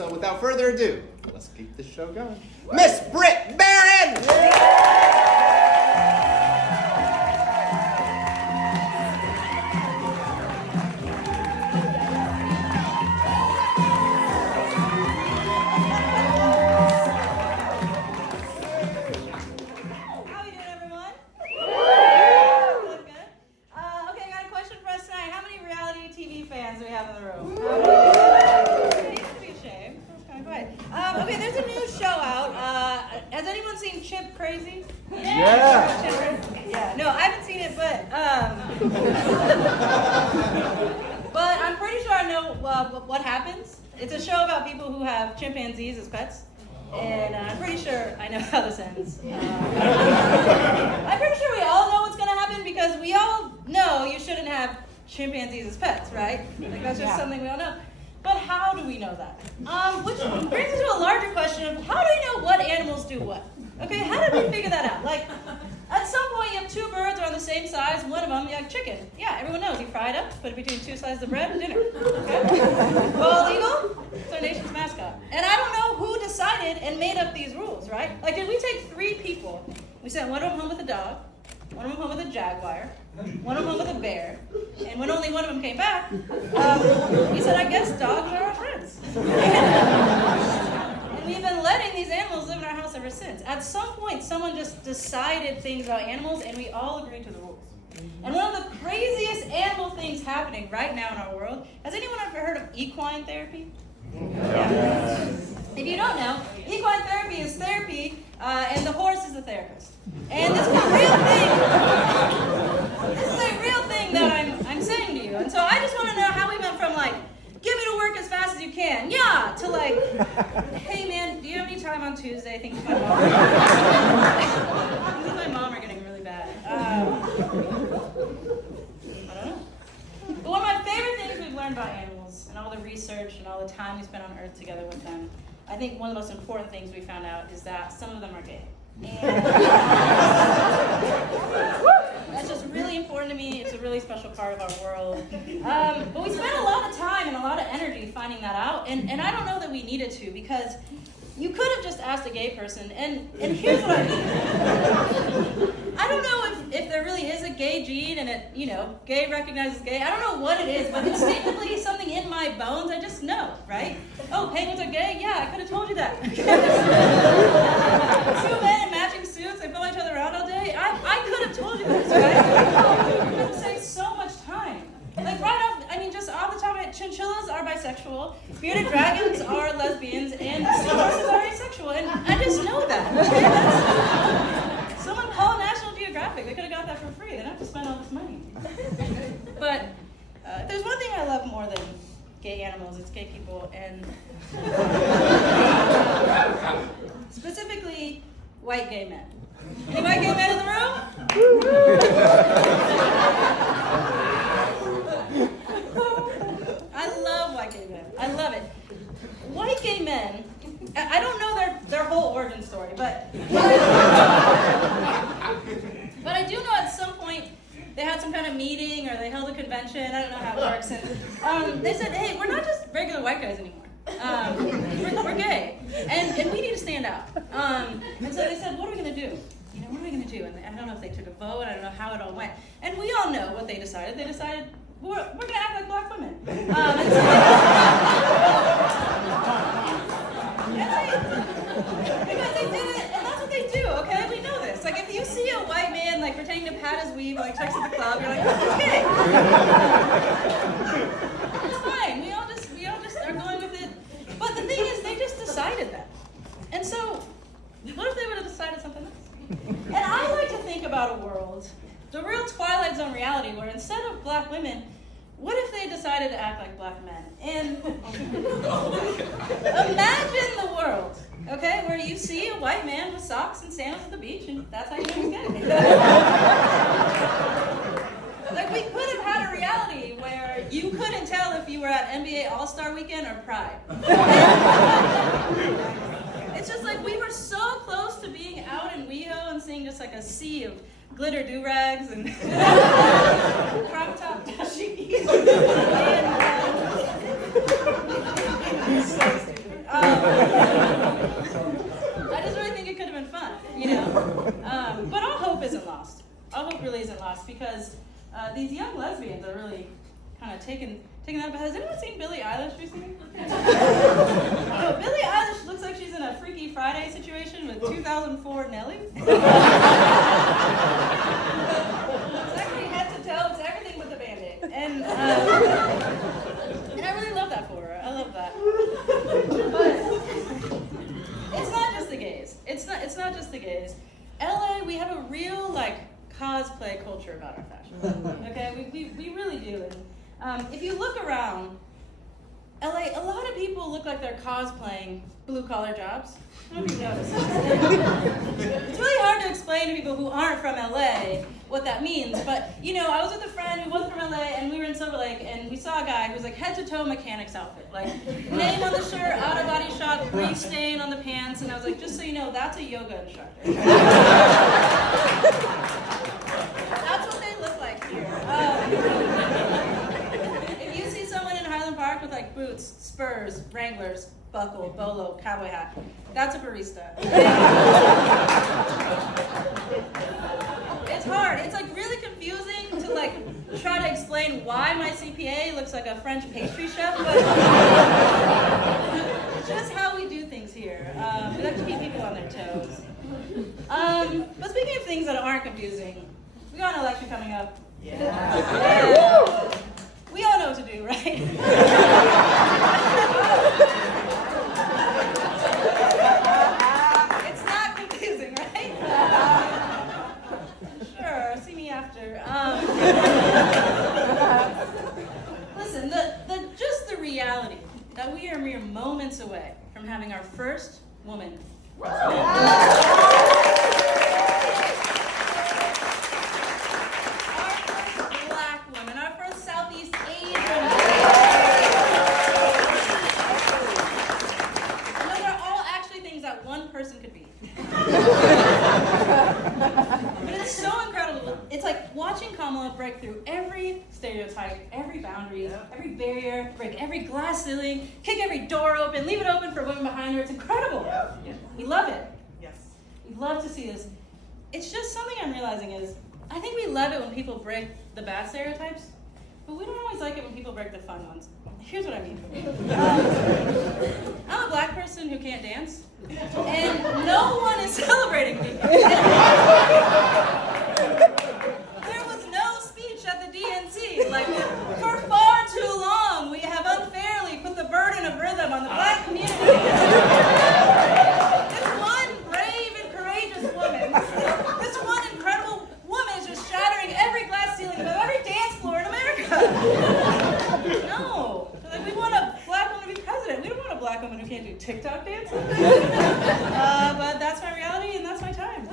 So without further ado, let's keep this show going. Miss BRIT BARRON! Okay, there's a new show out. Has anyone seen Chip Crazy? Yeah. No, I haven't seen it, but I'm pretty sure I know what happens. It's a show about people who have chimpanzees as pets, and I'm pretty sure I know how this ends. I'm pretty sure we all know what's going to happen because we all know you shouldn't have chimpanzees as pets, right? Like that's just something we all know. But how do we know that? Which brings us to a larger question of how do we know what animals do what? Okay, how did we figure that out? Like, at some point you have two birds are on the same size, one of them, you have chicken. Yeah, everyone knows. You fry it up, put it between two slices of bread, and dinner. Okay? Bald eagle, it's our nation's mascot. And I don't know who decided and made up these rules, right? Like, did we take three people, we sent one of them home with a dog, one of them home with a jaguar, one of them home with a bear, and when only one of them came back, we said, I guess dogs are our friends. And we've been letting these animals live in our house ever since. At some point, someone just decided things about animals, and we all agreed to the rules. And one of the craziest animal things happening right now in our world, has anyone ever heard of equine therapy? Yeah. If you don't know, equine therapy is therapy, and the horse is the therapist. And this is a real thing. This is a real thing that I'm saying to you. And so I just want to know how we went from like, get me to work as fast as you can, yeah, to like, hey man, do you have any time on Tuesday? Things with my mom. Things with my mom are getting really bad. I don't know. But one of my favorite things we've learned about animals and all the research and all the time we spent on Earth together with them, I think one of the most important things we found out is that some of them are gay. And that's just really important to me. It's a really special part of our world. But we spent a lot of time and a lot of energy finding that out, and I don't know that we needed to, because you could have just asked a gay person, and here's what I mean. I don't know if there really is a gay gene and it, gay recognizes gay. I don't know what it is, but instinctively something in my bones, I just know, right? Oh, penguins are gay? Yeah, I could have told you that. Two men in matching suits, they follow each other around all day. I could have told you this, right? It would save so much time. Like right off, just off the top of it, chinchillas are bisexual, bearded dragons are lesbians, and seahorses are asexual, and I just know that, okay? Someone call National Geographic, they could have got that for free, they don't have to spend all this money. But if there's one thing I love more than gay animals, it's gay people, and specifically, white gay men. Any white gay men in the room? I love white gay men. I love it. White gay men, I don't know their whole origin story, but I do know at some point they had some kind of meeting or they held a convention. I don't know how it works. And they said, hey, we're not just regular white guys anymore. We're gay, and we need to stand out. And so they said, what are we going to do? What are we going to do? And I don't know if they took a vote. I don't know how it all went. And we all know what they decided. They decided, we're going to act like black women. Because they did it, and that's what they do, okay? We know this. Like, if you see a white man, like, pretending to pat his weave while he checks at the club, you're like, okay. It's fine. We all just are going with it. But the thing is, they just decided that. And so, what if they would have decided something else? And I like to think about a world, the real Twilight Zone reality, where instead of black women, what if they decided to act like black men? And imagine the world, okay, where you see a white man with socks and sandals at the beach, and that's how you know he's gay. Like, we could have had a reality where you couldn't tell if you were at NBA All-Star Weekend or Pride. It's just like we were so close to being out in WeHo and seeing just like a sea of glitter do-rags and crop top dashikis. So stupid. hope really isn't lost because these young lesbians are really kind of taking that. But has anyone seen Billie Eilish recently? No, Billie Eilish looks like she's in a Freaky Friday situation with 2004 Nelly. It's actually head to toe. It's everything but the Band-Aid. And I really love that for her. I love that. But it's not just the gays. It's not just the gays. LA, we have a real cosplay culture about our fashion. Okay, we really do. And if you look around, LA, a lot of people look like they're cosplaying blue-collar jobs. I don't know if you've noticed. It's really hard to explain to people who aren't from LA what that means. But, I was with a friend who wasn't from LA, and we were in Silver Lake, and we saw a guy who was head-to-toe mechanic's outfit. Name on the shirt, auto body shop, grease stain on the pants, and I was like, just so you know, that's a yoga instructor. That's what they look like here. If you see someone in Highland Park with boots, spurs, Wranglers, buckle, bolo, cowboy hat, that's a barista. It's hard. It's really confusing to try to explain why my CPA looks like a French pastry chef, but it's just how we do things here. We have to keep people on their toes. But speaking of things that aren't confusing, we got an election coming up. Yeah. We all know what to do, right? It's not confusing, right? Sure, see me after. Listen, just the reality that we are mere moments away from having our first woman president. Break through every stereotype, every boundary, every barrier, break every glass ceiling, kick every door open, leave it open for women behind her. It's incredible. Yeah. We love it. Yes. We love to see this. It's just something I'm realizing is, I think we love it when people break the bad stereotypes, but we don't always like it when people break the fun ones. Here's what I mean. I'm a black person who can't dance, and no one is celebrating me. For far too long, we have unfairly put the burden of rhythm on the black community. This one brave and courageous woman, this one incredible woman is just shattering every glass ceiling of every dance floor in America. No. We want a black woman to be president. We don't want a black woman who can't do TikTok dances. But that's my reality and that's my time.